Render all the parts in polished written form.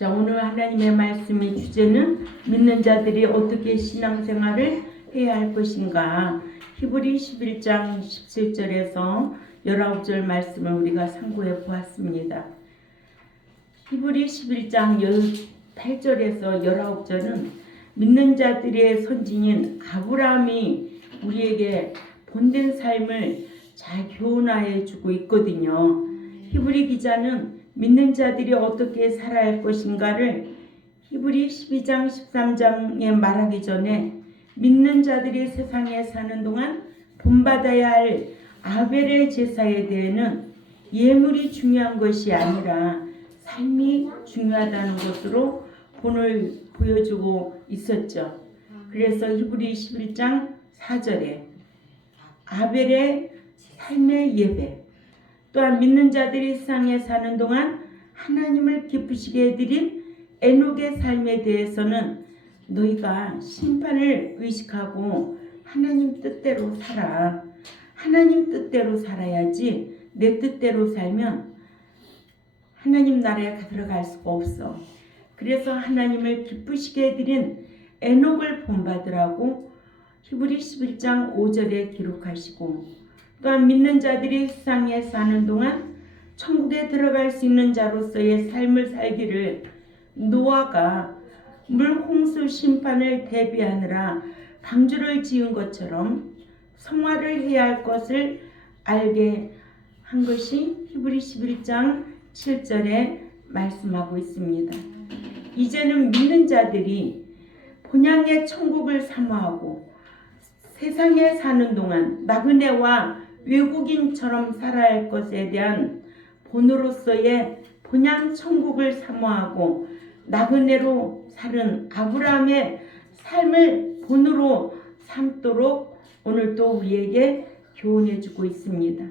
자, 오늘 하나님의 말씀의 주제는 믿는 자들이 어떻게 신앙생활을 해야 할 것인가. 히브리 11장 17절에서 19절 말씀을 우리가 상고해 보았습니다. 히브리 11장 8절에서 19절은 믿는 자들의 선진인 아브라함이 우리에게 본된 삶을 잘 교훈하여 주고 있거든요. 히브리 기자는 믿는 자들이 어떻게 살아야 할 것인가를 히브리 12장 13장에 말하기 전에 믿는 자들이 세상에 사는 동안 본받아야 할 아벨의 제사에 대해는 예물이 중요한 것이 아니라 삶이 중요하다는 것으로 본을 보여주고 있었죠. 그래서 히브리 11장 4절에 아벨의 삶의 예배, 또한 믿는 자들이 세상에 사는 동안 하나님을 기쁘시게 해드린 에녹의 삶에 대해서는 너희가 심판을 의식하고 하나님 뜻대로 살아. 하나님 뜻대로 살아야지 내 뜻대로 살면 하나님 나라에 들어갈 수가 없어. 그래서 하나님을 기쁘시게 해드린 에녹을 본받으라고 히브리 11장 5절에 기록하시고, 또한 믿는 자들이 세상에 사는 동안 천국에 들어갈 수 있는 자로서의 삶을 살기를 노아가 물홍수 심판을 대비하느라 방주를 지은 것처럼 성화를 해야 할 것을 알게 한 것이 히브리 11장 7절에 말씀하고 있습니다. 이제는 믿는 자들이 본향의 천국을 사모하고 세상에 사는 동안 나그네와 외국인처럼 살아야 할 것에 대한 본으로서의 본향 천국을 사모하고 나그네로 살은 아브라함의 삶을 본으로 삼도록 오늘 또 우리에게 교훈해 주고 있습니다.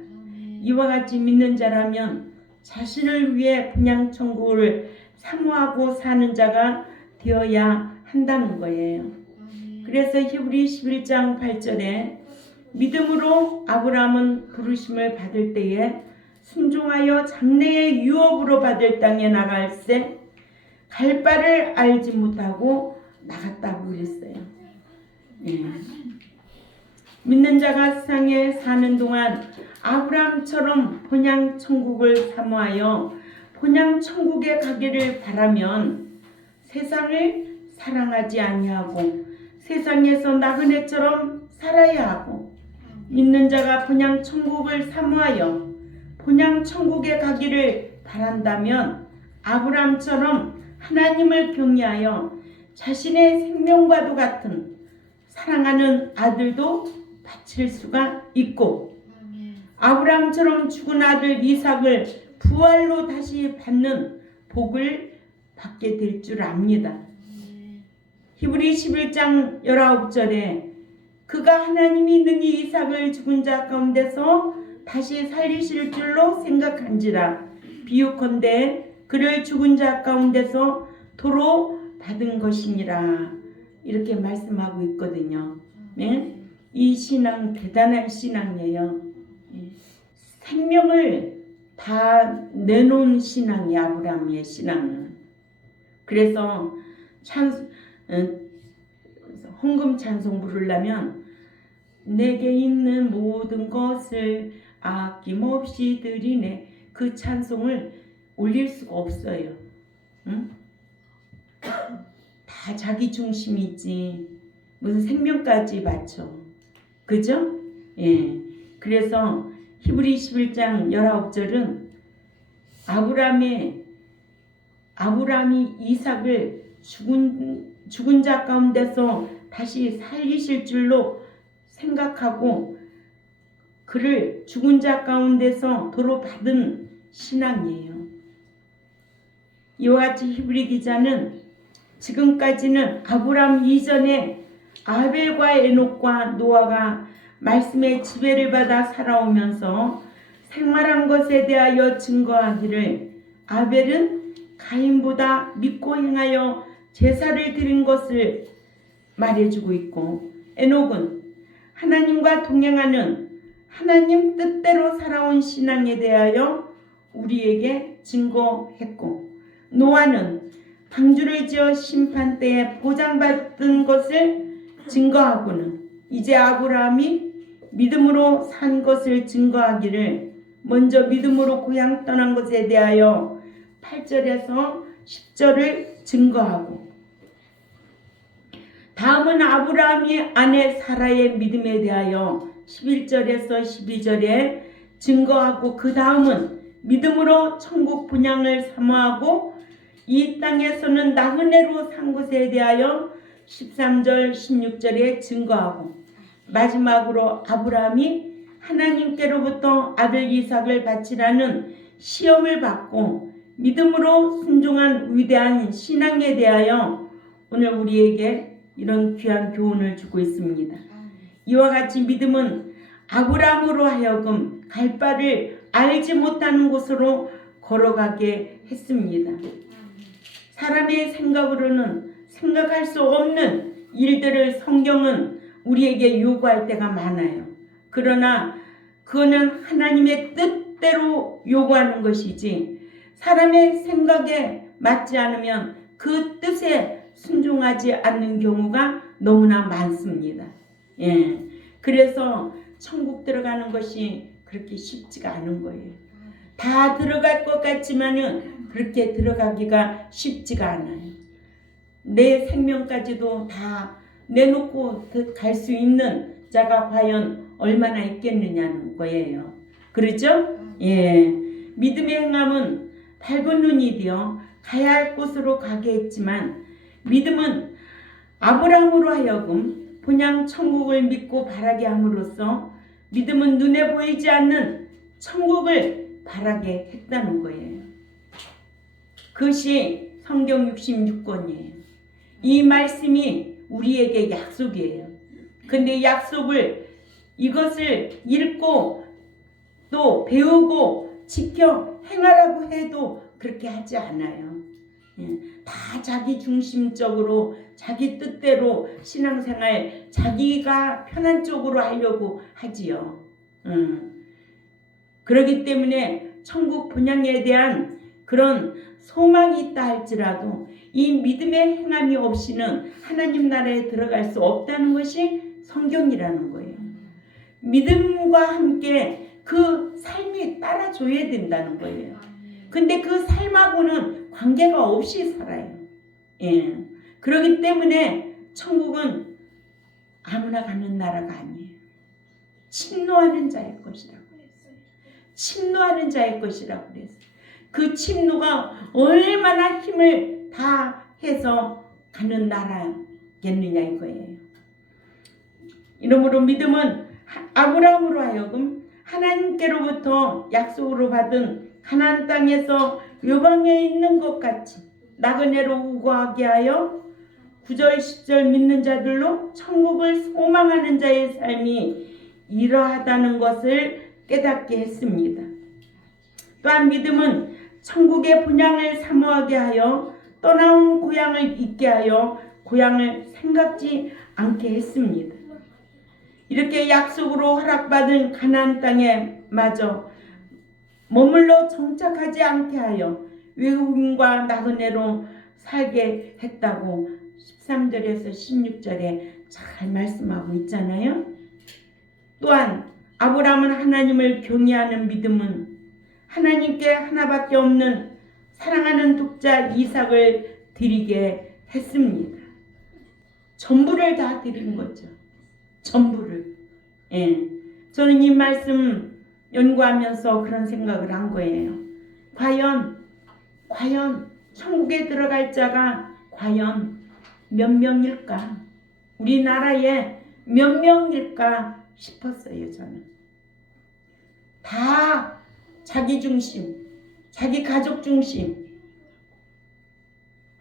이와 같이 믿는 자라면 자신을 위해 본향 천국을 사모하고 사는 자가 되어야 한다는 거예요. 그래서 히브리 11장 8절에 믿음으로 아브라함은 부르심을 받을 때에 순종하여 장래의 유업으로 받을 땅에 나갈새 갈 바를 알지 못하고 나갔다고 그랬어요. 믿는 자가 세상에 사는 동안 아브라함처럼 본향 천국을 사모하여 본향 천국에 가기를 바라면 세상을 사랑하지 아니하고 세상에서 나그네처럼 살아야 하고, 믿는 자가 본향 천국을 사모하여 본향 천국에 가기를 바란다면 아브라함처럼 하나님을 경외하여 자신의 생명과도 같은 사랑하는 아들도 바칠 수가 있고, 아브라함처럼 죽은 아들 이삭을 부활로 다시 받는 복을 받게 될 줄 압니다. 히브리 11장 19절에 그가 하나님이 능히 이삭을 죽은 자 가운데서 다시 살리실 줄로 생각한지라 비유컨대 그를 죽은 자 가운데서 도로 받은 것이니라, 이렇게 말씀하고 있거든요. 네? 이 신앙 대단한 신앙이에요. 생명을 다 내놓은 신앙이 아브라함의 신앙은. 그래서 헌금 찬송 부르려면 내게 있는 모든 것을 아낌없이 드리네, 그 찬송을 올릴 수가 없어요. 응? 다 자기 중심이 있지 무슨 생명까지 바쳐. 그죠? 예. 그래서 히브리 11장 19절은 아브라함이 이삭을 죽은 자 가운데서 다시 살리실 줄로 생각하고 그를 죽은 자 가운데서 도로 받은 신앙이에요. 이와 같이 히브리 기자는 지금까지는 아브라함 이전에 아벨과 에녹과 노아가 말씀의 지배를 받아 살아오면서 생활한 것에 대하여 증거하기를 아벨은 가인보다 믿고 행하여 제사를 드린 것을 말해주고 있고, 에녹은 하나님과 동행하는 하나님 뜻대로 살아온 신앙에 대하여 우리에게 증거했고, 노아는 방주를 지어 심판 때에 보장받은 것을 증거하고는 이제 아브라함이 믿음으로 산 것을 증거하기를 먼저 믿음으로 고향 떠난 것에 대하여 8절에서 10절을 증거하고, 다음은 아브라함이 아내 사라의 믿음에 대하여 11절에서 12절에 증거하고, 그 다음은 믿음으로 천국 분양을 사모하고 이 땅에서는 나그네로 산 것에 대하여 13절 16절에 증거하고, 마지막으로 아브라함이 하나님께로부터 아들 이삭을 바치라는 시험을 받고 믿음으로 순종한 위대한 신앙에 대하여 오늘 우리에게 이런 귀한 교훈을 주고 있습니다. 이와 같이 믿음은 아브라함으로 하여금 갈 바를 알지 못하는 곳으로 걸어가게 했습니다. 사람의 생각으로는 생각할 수 없는 일들을 성경은 우리에게 요구할 때가 많아요. 그러나 그거는 하나님의 뜻대로 요구하는 것이지 사람의 생각에 맞지 않으면 그 뜻에 순종하지 않는 경우가 너무나 많습니다. 예. 그래서 천국 들어가는 것이 그렇게 쉽지가 않은 거예요. 다 들어갈 것 같지만은 그렇게 들어가기가 쉽지가 않아요. 내 생명까지도 다 내놓고 갈 수 있는 자가 과연 얼마나 있겠느냐는 거예요. 그렇죠? 예. 믿음의 행함은 밝은 눈이 되어 가야 할 곳으로 가게 했지만, 믿음은 아브라함으로 하여금 본향 천국을 믿고 바라게 함으로써 믿음은 눈에 보이지 않는 천국을 바라게 했다는 거예요. 그것이 성경 66권이에요. 이 말씀이 우리에게 약속이에요. 근데 이것을 읽고 또 배우고 지켜 행하라고 해도 그렇게 하지 않아요. 다 자기 중심적으로 자기 뜻대로 신앙생활 자기가 편한 쪽으로 하려고 하지요. 그렇기 때문에 천국 분양에 대한 그런 소망이 있다 할지라도 이 믿음의 행함이 없이는 하나님 나라에 들어갈 수 없다는 것이 성경이라는 거예요. 믿음과 함께 그 삶이 따라줘야 된다는 거예요. 근데 그 삶하고는 관계가 없이 살아요. 예. 그렇기 때문에 천국은 아무나 가는 나라가 아니에요. 침노하는 자의 것이라고 했어요. 침노하는 자의 것이라고 그랬어요. 그 침노가 얼마나 힘을 다해서 가는 나라겠느냐 이거예요. 이러므로 믿음은 아브라함으로 하여금 하나님께로부터 약속으로 받은 가나안 땅에서 외방에 있는 것 같이 나그네로 우거하게 하여 9절 10절 믿는 자들로 천국을 소망하는 자의 삶이 이러하다는 것을 깨닫게 했습니다. 또한 믿음은 천국의 분향을 사모하게 하여 떠나온 고향을 잊게 하여 고향을 생각지 않게 했습니다. 이렇게 약속으로 허락받은 가나안 땅에 마저 머물러 정착하지 않게 하여 외국인과 나그네로 살게 했다고 13절에서 16절에 잘 말씀하고 있잖아요. 또한 아브라함은 하나님을 경외하는 믿음은 하나님께 하나밖에 없는 사랑하는 독자 이삭을 드리게 했습니다. 전부를 다 드린 거죠. 전부를. 예. 저는 이 말씀 연구하면서 그런 생각을 한 거예요. 과연 천국에 들어갈 자가 과연 몇 명일까? 우리나라에 몇 명일까 싶었어요. 저는 다 자기 중심, 자기 가족 중심,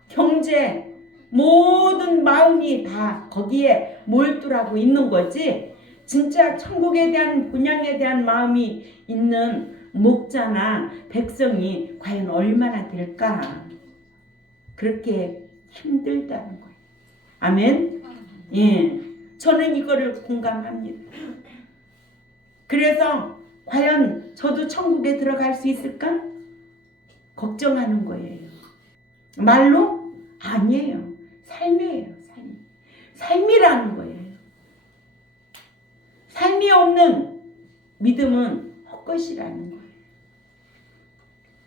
경제, 모든 마음이 다 거기에 몰두하고 있는 거지, 진짜 천국에 대한 분향에 대한 마음이 있는 목자나 백성이 과연 얼마나 될까? 그렇게 힘들다는 거예요. 아멘? 예. 저는 이거를 공감합니다. 그래서 과연 저도 천국에 들어갈 수 있을까? 걱정하는 거예요. 말로 아니에요. 삶이에요. 삶이라는 거예요. 삶이 없는 믿음은 헛것이라는 거예요.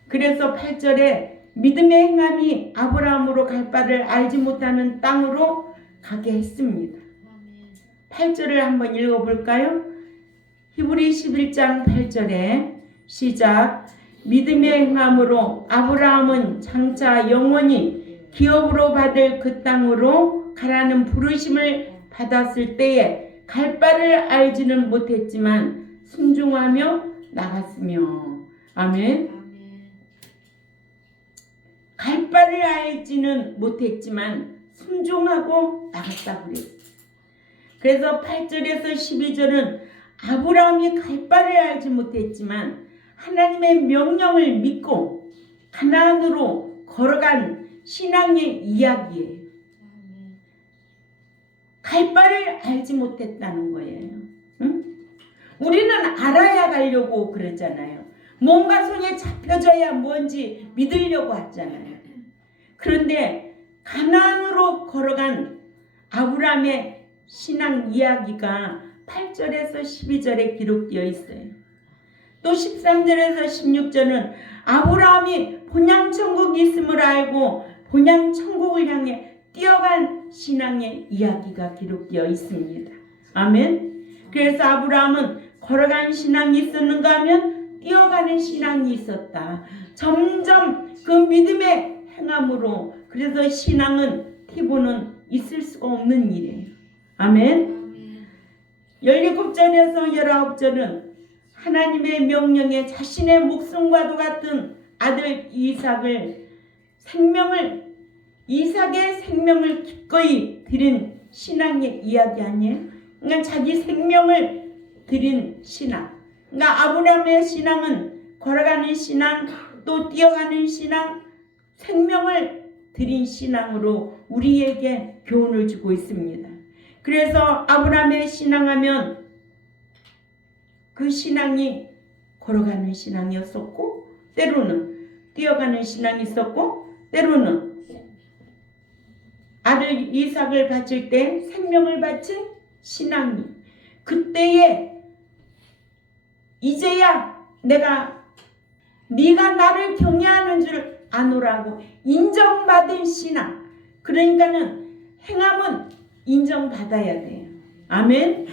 그래서 8절에 믿음의 행함이 아브라함으로 갈 바를 알지 못하는 땅으로 가게 했습니다. 8절을 한번 읽어볼까요? 히브리 11장 8절에 시작. 믿음의 행함으로 아브라함은 장차 영원히 기업으로 받을 그 땅으로 가라는 부르심을 받았을 때에 갈 바를 알지는 못했지만 순종하며 나갔으며. 아멘. 갈 바를 알지는 못했지만 순종하고 나갔다고 그랬어요. 그래서 8절에서 12절은 아브라함이 갈 바를 알지 못했지만 하나님의 명령을 믿고 가나안으로 걸어간 신앙의 이야기예요. 갈 바를 알지 못했다는 거예요. 응? 우리는 알아야 가려고 그러잖아요. 뭔가 손에 잡혀져야 뭔지 믿으려고 하잖아요. 그런데 가나안으로 걸어간 아브라함의 신앙 이야기가 8절에서 12절에 기록되어 있어요. 또 13절에서 16절은 아브라함이 본향천국이 있음을 알고 본향천국을 향해 뛰어간 신앙의 이야기가 기록되어 있습니다. 아멘. 그래서 아브라함은 걸어간 신앙이 있었는가 하면 뛰어가는 신앙이 있었다. 점점 그 믿음의 행함으로, 그래서 신앙은 티보는 있을 수가 없는 일이에요. 아멘. 17절에서 19절은 하나님의 명령에 자신의 목숨과도 같은 아들 이삭의 생명을 기꺼이 드린 신앙의 이야기 아니에요? 그러니까 자기 생명을 드린 신앙. 그러니까 아브라함의 신앙은 걸어가는 신앙, 또 뛰어가는 신앙, 생명을 드린 신앙으로 우리에게 교훈을 주고 있습니다. 그래서 아브라함의 신앙하면 그 신앙이 걸어가는 신앙이었었고, 때로는 뛰어가는 신앙이 있었고, 때로는 아들 이삭을 바칠 때 생명을 바친 신앙이, 그때에 이제야 네가 나를 경외하는 줄 아노라고 인정받은 신앙. 그러니까는 행함은 인정받아야 돼요. 아멘.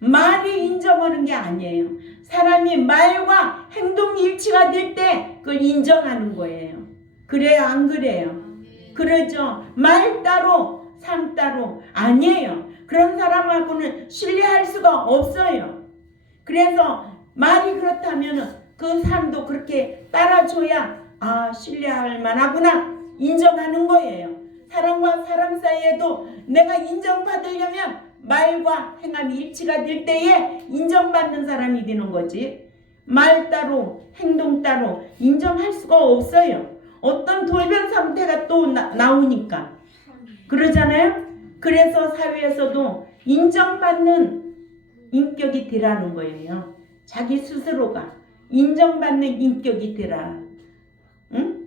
말이 인정하는 게 아니에요. 사람이 말과 행동이 일치가 될 때 그걸 인정하는 거예요. 그래요, 안 그래요? 그러죠. 말 따로 삶 따로 아니에요. 그런 사람하고는 신뢰할 수가 없어요. 그래서 말이 그렇다면 그 삶도 그렇게 따라줘야 신뢰할 만하구나 인정하는 거예요. 사람과 사람 사이에도 내가 인정받으려면 말과 행함이 일치가 될 때에 인정받는 사람이 되는 거지. 말 따로 행동 따로 인정할 수가 없어요. 어떤 돌변 상태가 또 나오니까 그러잖아요. 그래서 사회에서도 인정받는 인격이 되라는 거예요. 자기 스스로가 인정받는 인격이 되라. 응?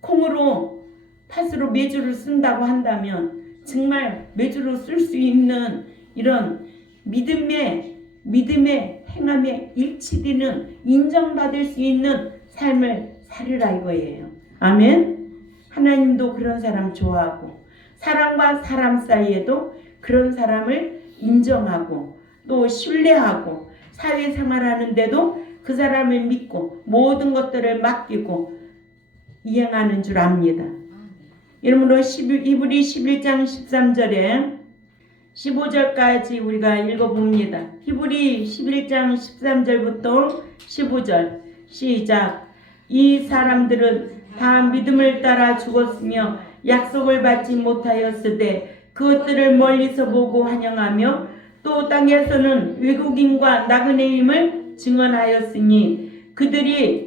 콩으로 팥으로 메주를 쓴다고 한다면 정말 메주로 쓸 수 있는 이런 믿음의 행함에 일치되는 인정받을 수 있는 삶을 살으라 이거예요. 아멘. 하나님도 그런 사람 좋아하고 사람과 사람 사이에도 그런 사람을 인정하고 또 신뢰하고 사회생활하는데도 그 사람을 믿고 모든 것들을 맡기고 이행하는 줄 압니다. 이러므로 히브리 11장 13절에 15절까지 우리가 읽어봅니다. 히브리 11장 13절부터 15절 시작. 이 사람들은 다 믿음을 따라 죽었으며 약속을 받지 못하였으되 그것들을 멀리서 보고 환영하며 또 땅에서는 외국인과 나그네임을 증언하였으니 그들이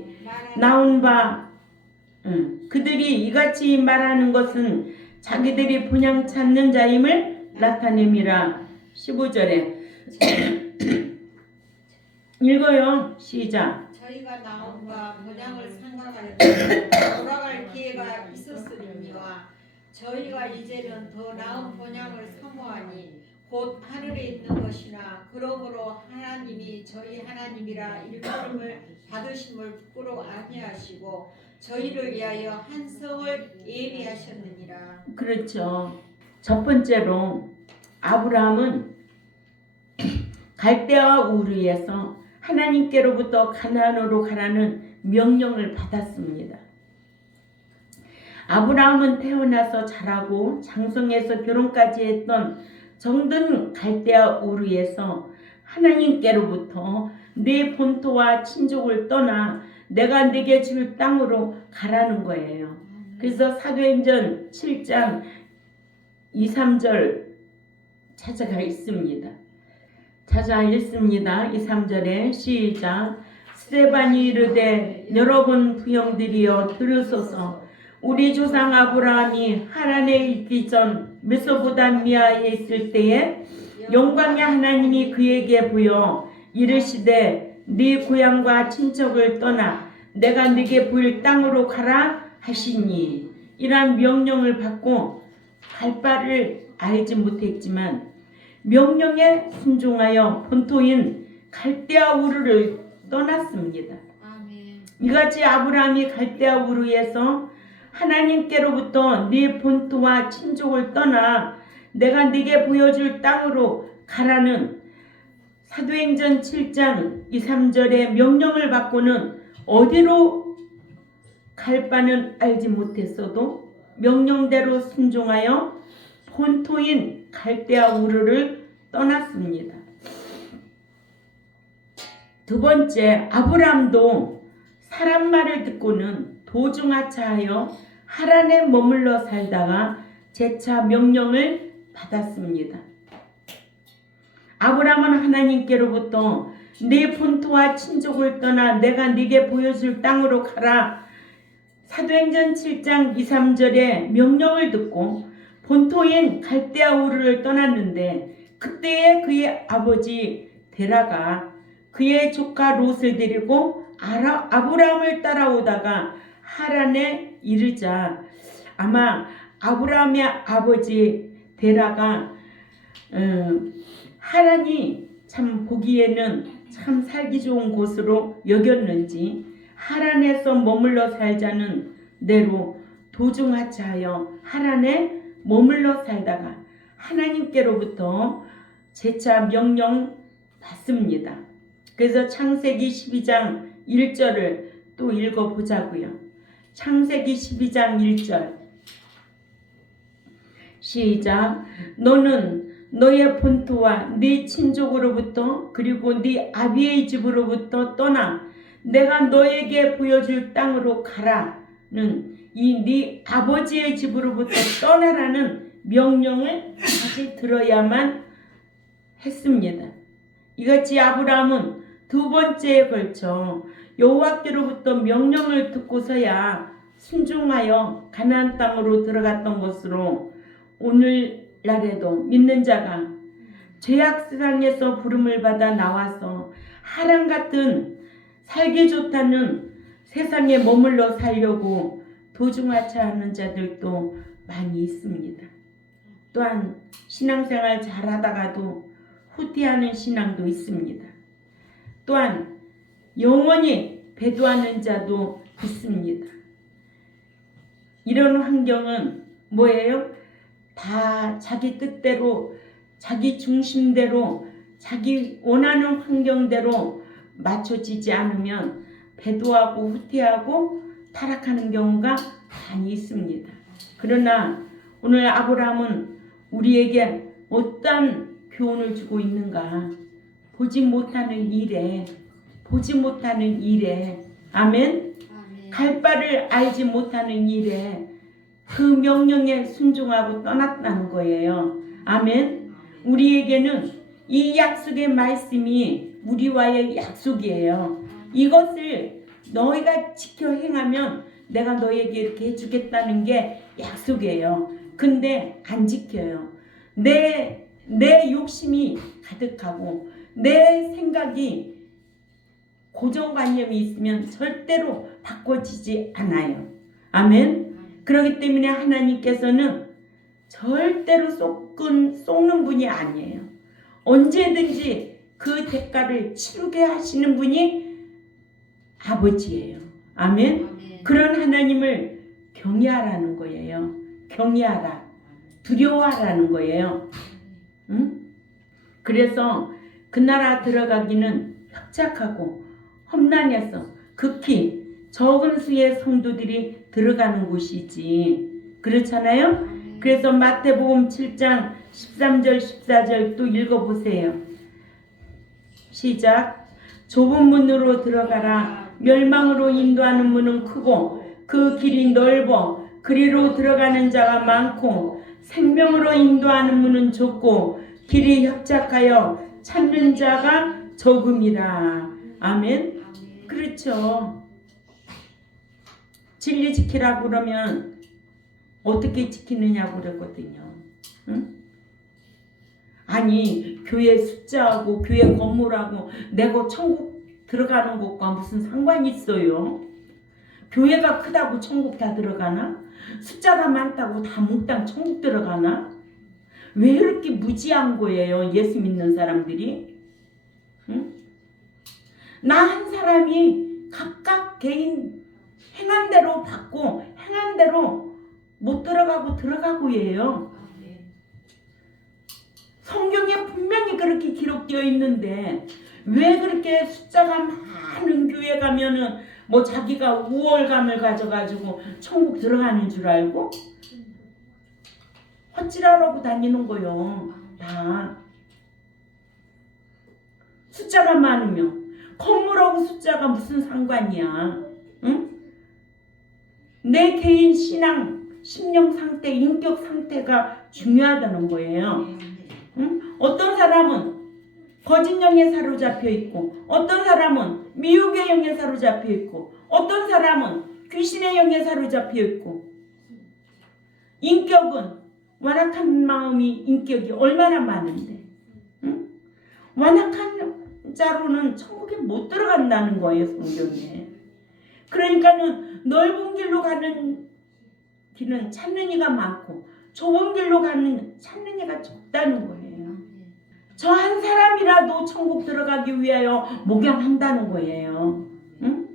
이같이 말하는 것은 자기들이 본향 찾는 자임을 나타냄이라. 15절에 읽어요. 시작. 저희가 나옴과 본향을 생각할 때 돌아갈 기회가 있었으리니와 저희가 이제는 더 나은 본향을 사모하니 곧 하늘에 있는 것이나 그러므로 하나님이 저희 하나님이라 일컬음을 받으심을 부끄러워 아니하시고 저희를 위하여 한 성을 예비하셨느니라. 그렇죠. 첫 번째로 아브라함은 갈대아 우르에서 하나님께로부터 가나안으로 가라는 명령을 받았습니다. 아브라함은 태어나서 자라고 장성해서 결혼까지 했던 정든 갈대아 우르에서 하나님께로부터 네 본토와 친족을 떠나 내가 네게 줄 땅으로 가라는 거예요. 그래서 사도행전 7장 2, 3절 찾아가 있습니다. 찾아 읽습니다. 2, 3절에 시작. 스데반이 이르되 여러분 부형들이여 들으소서. 우리 조상 아브라함이 하란에 있기 전 메소포타미아에 있을 때에 영광의 하나님이 그에게 보여 이르시되 네 고향과 친척을 떠나 내가 네게 보일 땅으로 가라 하시니 이러한 명령을 받고 갈 바를 알지 못했지만 명령에 순종하여 본토인 갈대아 우르를 떠났습니다. 아멘. 이같이 아브라함이 갈대아 우르에서 하나님께로부터 네 본토와 친족을 떠나 내가 네게 보여줄 땅으로 가라는 사도행전 7장 2, 3절의 명령을 받고는 어디로 갈 바는 알지 못했어도 명령대로 순종하여 본토인 갈대아 우르를 떠났습니다. 두 번째, 아브라함도 사람 말을 듣고는 도중하차하여 하란에 머물러 살다가 재차 명령을 받았습니다. 아브라함은 하나님께로부터 네 본토와 친족을 떠나 내가 네게 보여줄 땅으로 가라. 사도행전 7장 2, 3절의 명령을 듣고 본토인 갈대아 우르를 떠났는데 그때에 그의 아버지 데라가 그의 조카 롯을 데리고 아브라함을 따라오다가 하란에 이르자 아마 아브라함의 아버지 데라가 하란이 참 보기에는 참 살기 좋은 곳으로 여겼는지 하란에서 머물러 살자는 대로 도중하차하여 하란에 머물러 살다가 하나님께로부터 재차 명령 받습니다. 그래서 창세기 12장 1절을 또 읽어보자고요. 창세기 12장 1절 시작. 너는 너의 본토와 네 친족으로부터 그리고 네 아비의 집으로부터 떠나 내가 너에게 보여줄 땅으로 가라는 이 네 아버지의 집으로부터 떠나라는 명령을 다시 들어야만 했습니다. 이같이 아브라함은 두 번째에 걸쳐 여호와께로부터 명령을 듣고서야 순종하여 가나안 땅으로 들어갔던 것으로 오늘날에도 믿는 자가 죄악 세상에서 부름을 받아 나와서 하란 같은 살기 좋다는 세상에 머물러 살려고 도중하차하는 자들도 많이 있습니다. 또한 신앙생활 잘하다가도 후퇴하는 신앙도 있습니다. 또한 영원히 배도하는 자도 있습니다. 이런 환경은 뭐예요? 다 자기 뜻대로, 자기 중심대로, 자기 원하는 환경대로 맞춰지지 않으면 배도하고 후퇴하고 타락하는 경우가 많이 있습니다. 그러나 오늘 아브라함은 우리에게 어떤 교훈을 주고 있는가? 보지 못하는 일에 아멘? 갈 바를 알지 못하는 일에 그 명령에 순종하고 떠났다는 거예요. 아멘? 우리에게는 이 약속의 말씀이 우리와의 약속이에요. 이것을 너희가 지켜 행하면 내가 너에게 이렇게 해주겠다는 게 약속이에요. 근데 안 지켜요. 내 욕심이 가득하고 내 생각이 고정관념이 있으면 절대로 바꿔지지 않아요. 아멘. 그렇기 때문에 하나님께서는 절대로 속는 분이 아니에요. 언제든지 그 대가를 치르게 하시는 분이 아버지예요. 아멘. 그런 하나님을 경외하라는 거예요. 경외하라. 두려워하라는 거예요. 응? 그래서 그 나라 들어가기는 협착하고 험난해서 극히 적은 수의 성도들이 들어가는 곳이지. 그렇잖아요? 그래서 마태복음 7장 13절 14절 또 읽어보세요. 시작. 좁은 문으로 들어가라. 멸망으로 인도하는 문은 크고 그 길이 넓어 그리로 들어가는 자가 많고 생명으로 인도하는 문은 좁고 길이 협착하여 찾는 자가 적음이라. 아멘. 그렇죠. 진리 지키라고 그러면 어떻게 지키느냐고 그러거든요. 응? 아니 교회 숫자하고 교회 건물하고 내가 천국 들어가는 것과 무슨 상관이 있어요? 교회가 크다고 천국 다 들어가나? 숫자가 많다고 다 몽땅 천국 들어가나? 왜 이렇게 무지한 거예요? 예수 믿는 사람들이? 응? 나 한 사람이 각각 개인 행한 대로 받고 행한 대로 못 들어가고 들어가고 해요. 성경에 분명히 그렇게 기록되어 있는데 왜 그렇게 숫자가 많은 교회 가면은 뭐 자기가 우월감을 가져가지고 천국 들어가는 줄 알고 헛질하라고 다니는 거요. 다 숫자가 많으면 건물하고 숫자가 무슨 상관이야. 응? 내 개인 신앙, 심령 상태, 인격 상태가 중요하다는 거예요. 응? 어떤 사람은 거짓 영에 사로잡혀 있고 어떤 사람은 미혹의 영에 사로잡혀 있고 어떤 사람은 귀신의 영에 사로잡혀 있고 인격은 완악한 마음이 인격이 얼마나 많은데 응? 완악한 자로는 천국에 못 들어간다는 거예요. 성경에. 그러니까는 넓은 길로 가는 길은 찾는 이가 많고 좁은 길로 가는 찾는 이가 적다는 거예요. 저 한 사람이라도 천국 들어가기 위하여 목양한다는 거예요. 응?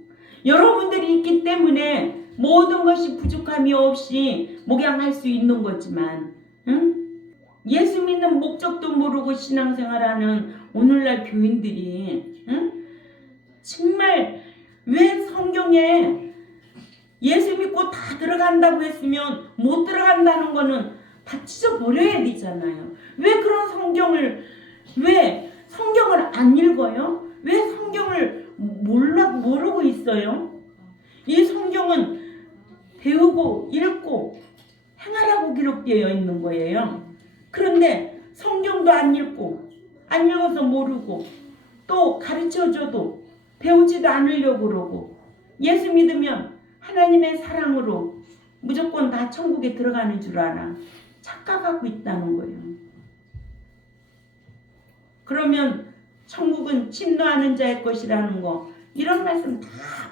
여러분들이 있기 때문에 모든 것이 부족함이 없이 목양할 수 있는 거지만 응? 예수 믿는 목적도 모르고 신앙생활하는 오늘날 교인들이 응? 정말 왜 성경에 예수 믿고 다 들어간다고 했으면 못 들어간다는 거는 다 찢어버려야 되잖아요. 왜 그런 왜 성경을 안 읽어요? 왜 성경을 모르고 있어요? 이 성경은 배우고 읽고 행하라고 기록되어 있는 거예요. 그런데 성경도 안 읽고 안 읽어서 모르고 또 가르쳐줘도 배우지도 않으려고 그러고 예수 믿으면 하나님의 사랑으로 무조건 다 천국에 들어가는 줄 알아. 착각하고 있다는 거예요. 그러면 천국은 침노하는 자의 것이라는 거 이런 말씀 다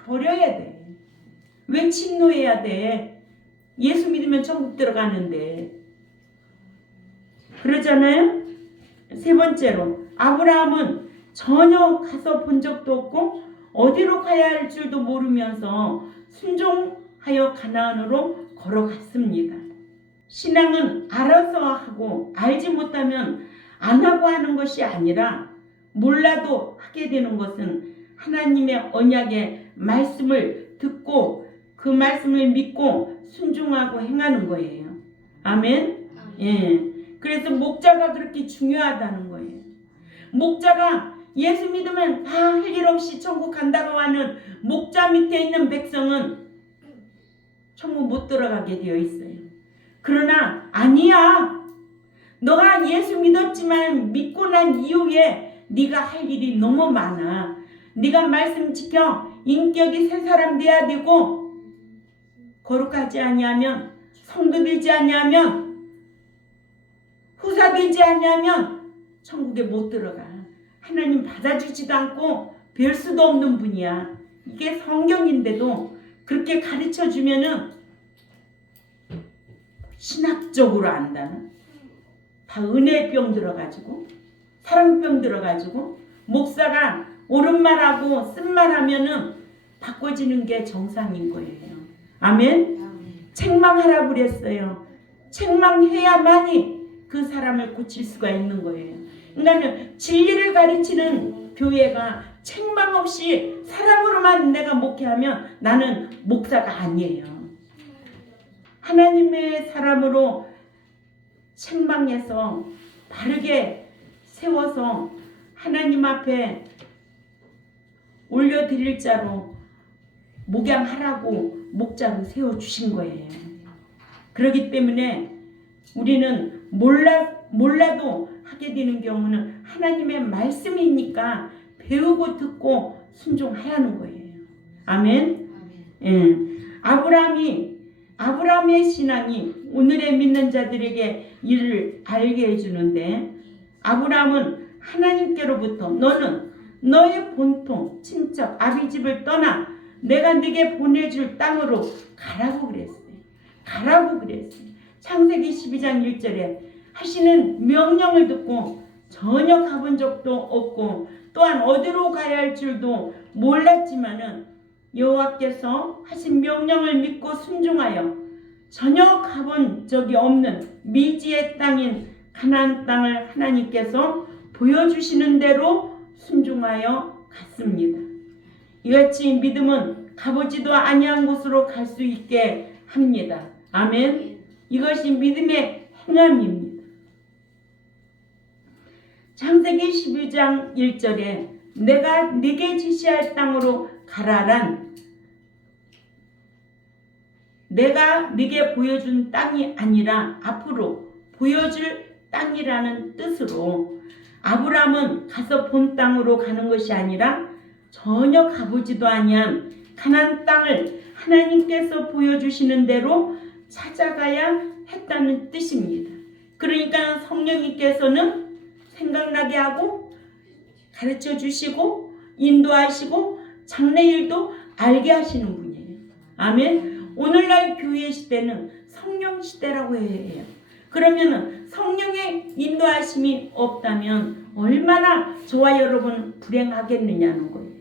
버려야 돼. 왜 침노해야 돼? 예수 믿으면 천국 들어가는데. 그러잖아요? 세 번째로 아브라함은 전혀 가서 본 적도 없고 어디로 가야 할 줄도 모르면서 순종하여 가나안으로 걸어갔습니다. 신앙은 알아서 하고 알지 못하면 안 하고 하는 것이 아니라 몰라도 하게 되는 것은 하나님의 언약의 말씀을 듣고 그 말씀을 믿고 순종하고 행하는 거예요. 아멘? 예. 그래서 목자가 그렇게 중요하다는 거예요. 목자가 예수 믿으면 다 할 일 없이 천국 간다고 하는 목자 밑에 있는 백성은 천국 못 들어가게 되어 있어요. 그러나 아니야. 너가 예수 믿었지만 믿고 난 이후에 네가 할 일이 너무 많아. 네가 말씀 지켜 인격이 새 사람 돼야 되고 거룩하지 아니하면 성도 되지 아니하면 후사 되지 아니하면 천국에 못 들어가. 하나님 받아주지도 않고 뵐 수도 없는 분이야. 이게 성경인데도 그렇게 가르쳐 주면은 신학적으로 안다는, 다 은혜병 들어가지고 사랑병 들어가지고 목사가 옳은 말하고 쓴 말하면은 바꿔지는 게 정상인 거예요. 아멘. 책망하라고 그랬어요. 책망해야만이 그 사람을 고칠 수가 있는 거예요. 그러니까 진리를 가르치는 교회가 책망 없이 사랑으로만 내가 목회하면 나는 목사가 아니에요. 하나님의 사람으로 책망해서 바르게 세워서 하나님 앞에 올려드릴 자로 목양하라고 목자로 세워주신 거예요. 그렇기 때문에 우리는 몰라도 하게 되는 경우는 하나님의 말씀이니까 배우고 듣고 순종해야 하는 거예요. 아멘. 예. 아브라함의 신앙이 오늘의 믿는 자들에게 이를 알게 해주는데, 아브라함은 하나님께로부터 너는 너의 본통 친척 아비집을 떠나 내가 네게 보내줄 땅으로 가라고 그랬어요. 가라고 그랬어요. 창세기 12장 1절에 하시는 명령을 듣고 전혀 가본 적도 없고 또한 어디로 가야 할 줄도 몰랐지만은 여호와께서 하신 명령을 믿고 순종하여 전혀 가본 적이 없는 미지의 땅인 가나안 땅을 하나님께서 보여주시는 대로 순종하여 갔습니다. 이같이 믿음은 가보지도 아니한 곳으로 갈 수 있게 합니다. 아멘. 이것이 믿음의 행함입니다. 창세기 12장 1절에 내가 네게 지시할 땅으로 가라란, 내가 네게 보여준 땅이 아니라 앞으로 보여줄 땅이라는 뜻으로 아브라함은 가서 본 땅으로 가는 것이 아니라 전혀 가보지도 아니한 가나안 땅을 하나님께서 보여주시는 대로 찾아가야 했다는 뜻입니다. 그러니까 성령님께서는 생각나게 하고 가르쳐 주시고 인도하시고 장래일도 알게 하시는 분이에요. 아멘. 오늘날 교회 시대는 성령 시대라고 해요. 그러면은 성령의 인도하심이 없다면 얼마나 저와 여러분 불행하겠느냐는 거예요.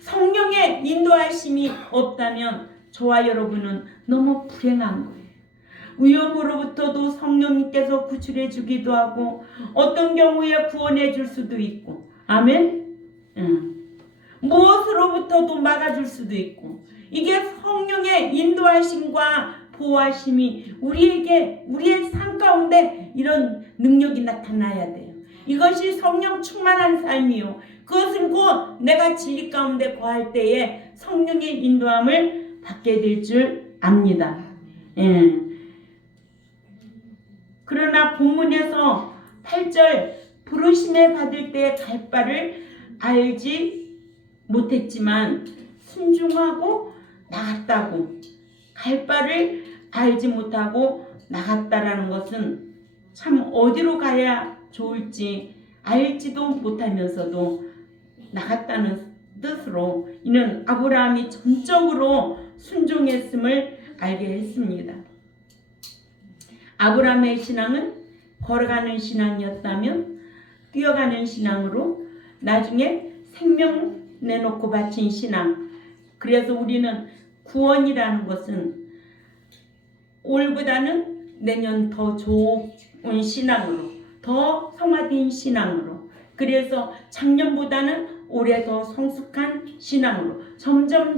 성령의 인도하심이 없다면 저와 여러분은 너무 불행한 거예요. 위험으로부터도 성령님께서 구출해 주기도 하고 어떤 경우에 구원해 줄 수도 있고, 아멘. 무엇으로부터도 막아줄 수도 있고, 이게 성령의 인도하심과 보호하심이 우리의 삶 가운데 이런 능력이 나타나야 돼요. 이것이 성령 충만한 삶이요. 그것은 곧 내가 진리 가운데 거할 때에 성령의 인도함을 받게 될 줄 압니다. 예. 그러나 본문에서 8절 부르심에 받을 때 갈 바를 알지 못했지만 순종하고 나갔다고, 갈 바를 알지 못하고 나갔다라는 것은 참 어디로 가야 좋을지 알지도 못하면서도 나갔다는 뜻으로 이는 아브라함이 전적으로 순종했음을 알게 했습니다. 아브라함의 신앙은 걸어가는 신앙이었다면 뛰어가는 신앙으로 나중에 생명 내놓고 바친 신앙. 그래서 우리는 구원이라는 것은 올보다는 내년 더 좋은 신앙으로, 더 성화된 신앙으로, 그래서 작년보다는 올해 더 성숙한 신앙으로 점점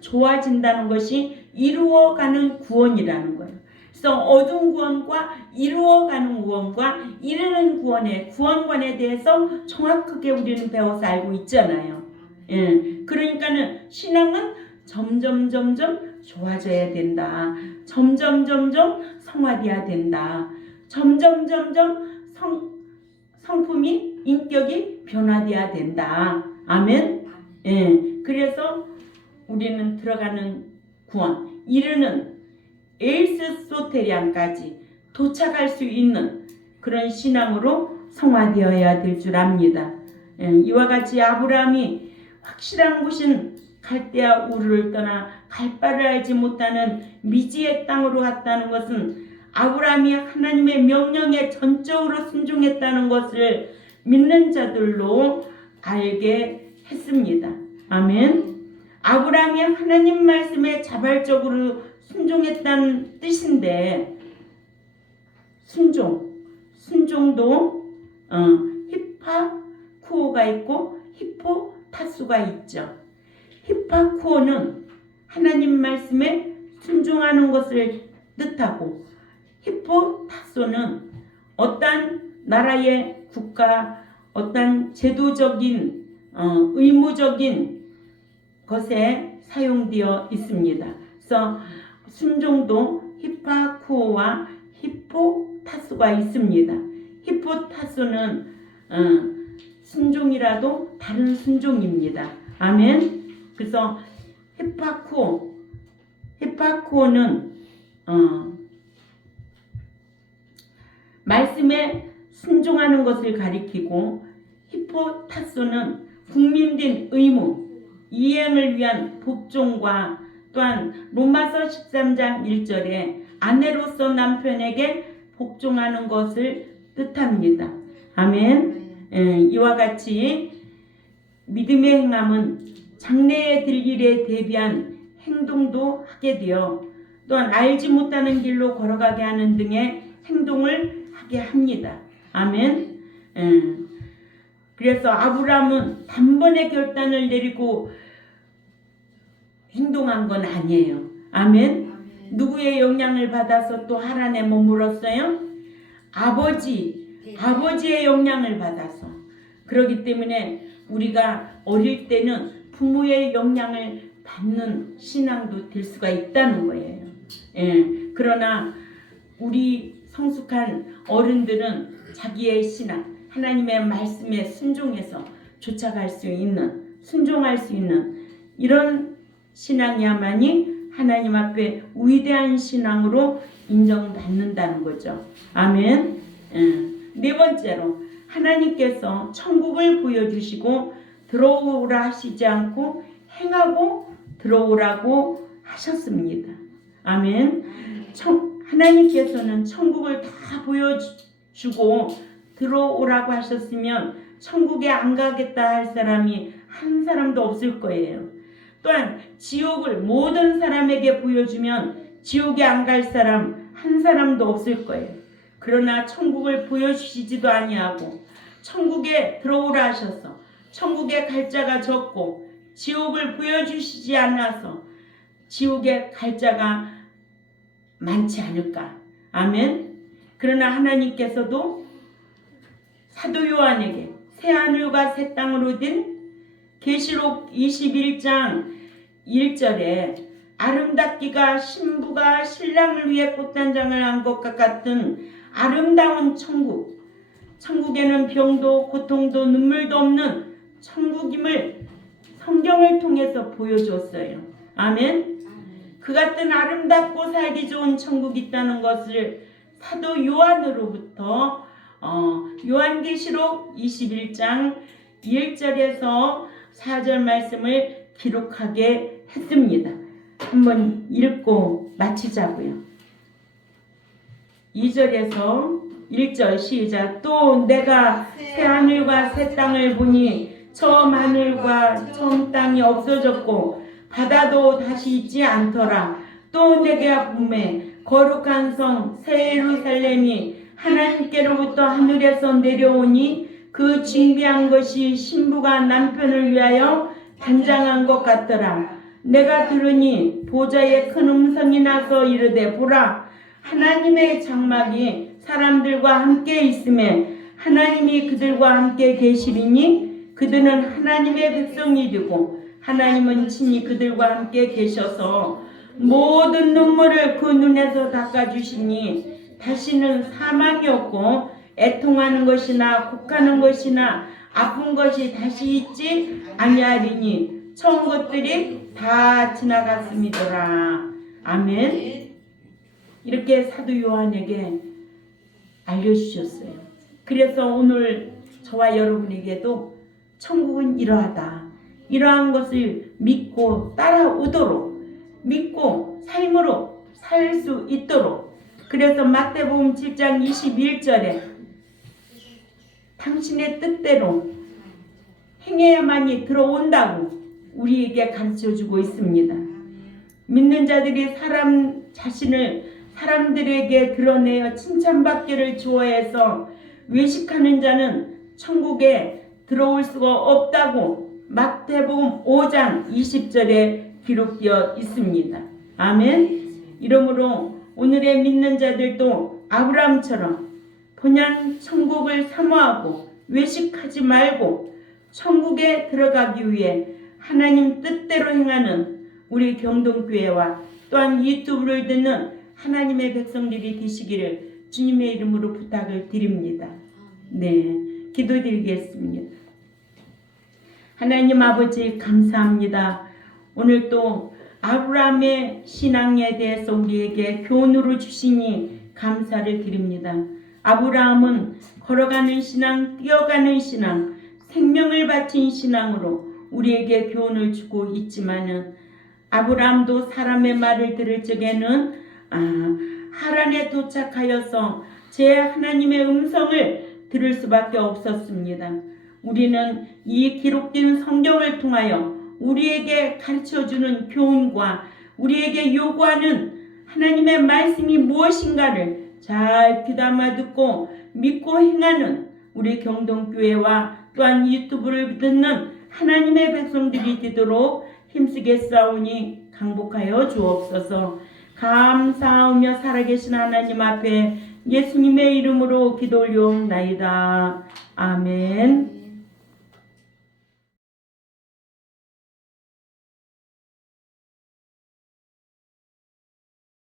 좋아진다는 것이 이루어가는 구원이라는 거예요. 그래서 얻은 구원과 이루어가는 구원과 이르는 구원의 구원관에 대해서 정확하게 우리는 배워서 알고 있잖아요. 예. 그러니까는 신앙은 점점 좋아져야 된다. 점점 성화돼야 된다. 점점 성품이 인격이 변화돼야 된다. 아멘. 예. 그래서 우리는 들어가는 구원, 이르는 에이스 소테리안까지 도착할 수 있는 그런 신앙으로 성화되어야 될 줄 압니다. 예. 이와 같이 아브라함이 확실한 곳인 갈대아 우르를 떠나 갈 바를 알지 못하는 미지의 땅으로 갔다는 것은 아브라함이 하나님의 명령에 전적으로 순종했다는 것을 믿는 자들로 알게 했습니다. 아멘. 아브라함이 하나님 말씀에 자발적으로 순종했다는 뜻인데, 순종도 히파쿠오가 있고 히포타수가 있죠. 히파쿠오는 하나님 말씀에 순종하는 것을 뜻하고, 히포타소는 어떤 나라의 국가, 어떤 제도적인 의무적인 것에 사용되어 있습니다. 그래서 순종도 히파쿠오와 히포타수가 있습니다. 히포타수는 순종이라도 다른 순종입니다. 아멘. 그래서 히파쿠오는 말씀에 순종하는 것을 가리키고, 히포타소는 국민된 의무, 이행을 위한 복종과 또한 로마서 13장 1절에 아내로서 남편에게 복종하는 것을 뜻합니다. 아멘. 이와 같이 믿음의 행함은 장래에 들 일에 대비한 행동도 하게 되어 또한 알지 못하는 길로 걸어가게 하는 등의 행동을 하게 합니다. 아멘. 그래서 아브라함은 단번에 결단을 내리고 행동한 건 아니에요. 아멘. 누구의 영향을 받아서 또 하란에 머물었어요? 아버지의 영향을 받아서. 그렇기 때문에 우리가 어릴 때는 부모의 영향을 받는 신앙도 될 수가 있다는 거예요. 그러나 우리 성숙한 어른들은 자기의 신앙, 하나님의 말씀에 순종해서 쫓아갈 수 있는, 순종할 수 있는 이런 신앙이야만이 하나님 앞에 위대한 신앙으로 인정받는다는 거죠. 아멘. 네 번째로, 하나님께서 천국을 보여주시고 들어오라 하시지 않고 행하고 들어오라고 하셨습니다. 아멘. 하나님께서는 천국을 다 보여주고 들어오라고 하셨으면 천국에 안 가겠다 할 사람이 한 사람도 없을 거예요. 또한 지옥을 모든 사람에게 보여주면 지옥에 안 갈 사람 한 사람도 없을 거예요. 그러나 천국을 보여주시지도 아니하고 천국에 들어오라 하셔서 천국에 갈 자가 적고 지옥을 보여주시지 않아서 지옥에 갈 자가 많지 않을까. 아멘. 그러나 하나님께서도 사도 요한에게 새하늘과 새 땅으로 된 계시록 21장 1절에 아름답기가 신부가 신랑을 위해 꽃단장을 한 것과 같은 아름다운 천국, 천국에는 병도 고통도 눈물도 없는 천국임을 성경을 통해서 보여주었어요. 아멘. 그 같은 아름답고 살기 좋은 천국이 있다는 것을 사도 요한으로부터 요한계시록 21장 1절에서 4절 말씀을 기록하게 했습니다. 한번 읽고 마치자고요. 2절에서 1절 시작. 또 내가 새 하늘과 새 땅을 보니 처음 하늘과 처음 땅이 없어졌고 바다도 다시 있지 않더라. 또 내게 보매 거룩한 성 새 예루살렘이 하나님께로부터 하늘에서 내려오니 그 징비한 것이 신부가 남편을 위하여 단장한 것 같더라. 내가 들으니 보좌에 큰 음성이 나서 이르되 보라, 하나님의 장막이 사람들과 함께 있음에 하나님이 그들과 함께 계시리니 그들은 하나님의 백성이 되고 하나님은 친히 그들과 함께 계셔서 모든 눈물을 그 눈에서 닦아주시니 다시는 사망이 없고 애통하는 것이나 곡하는 것이나 아픈 것이 다시 있지 아니하리니 처음 것들이 다 지나갔음이더라. 아멘. 이렇게 사도 요한에게 알려주셨어요. 그래서 오늘 저와 여러분에게도 천국은 이러하다, 이러한 것을 믿고 따라오도록 믿고 삶으로 살 수 있도록 그래서 마태복음 7장 21절에 당신의 뜻대로 행해야만이 들어온다고 우리에게 가르쳐주고 있습니다. 믿는 자들이 사람 자신을 사람들에게 드러내어 칭찬받기를 좋아해서 외식하는 자는 천국에 들어올 수가 없다고 마태복음 5장 20절에 기록되어 있습니다. 아멘. 이러므로 오늘의 믿는 자들도 아브라함처럼 본연 천국을 사모하고 외식하지 말고 천국에 들어가기 위해 하나님 뜻대로 행하는 우리 경동교회와 또한 유튜브를 듣는 하나님의 백성들이 되시기를 주님의 이름으로 부탁을 드립니다. 네, 기도드리겠습니다. 하나님 아버지 감사합니다. 오늘 또 아브라함의 신앙에 대해서 우리에게 교훈으로 주시니 감사를 드립니다. 아브라함은 걸어가는 신앙, 뛰어가는 신앙, 생명을 바친 신앙으로 우리에게 교훈을 주고 있지만은 아브라함도 사람의 말을 들을 적에는 하란에 도착하여서 제 하나님의 음성을 들을 수밖에 없었습니다. 우리는 이 기록된 성경을 통하여 우리에게 가르쳐주는 교훈과 우리에게 요구하는 하나님의 말씀이 무엇인가를 잘 귀담아 듣고 믿고 행하는 우리 경동교회와 또한 유튜브를 듣는 하나님의 백성들이 되도록 힘쓰겠사오니 강복하여 주옵소서. 감사하며 살아계신 하나님 앞에 예수님의 이름으로 기도 올려옵나이다. 아멘.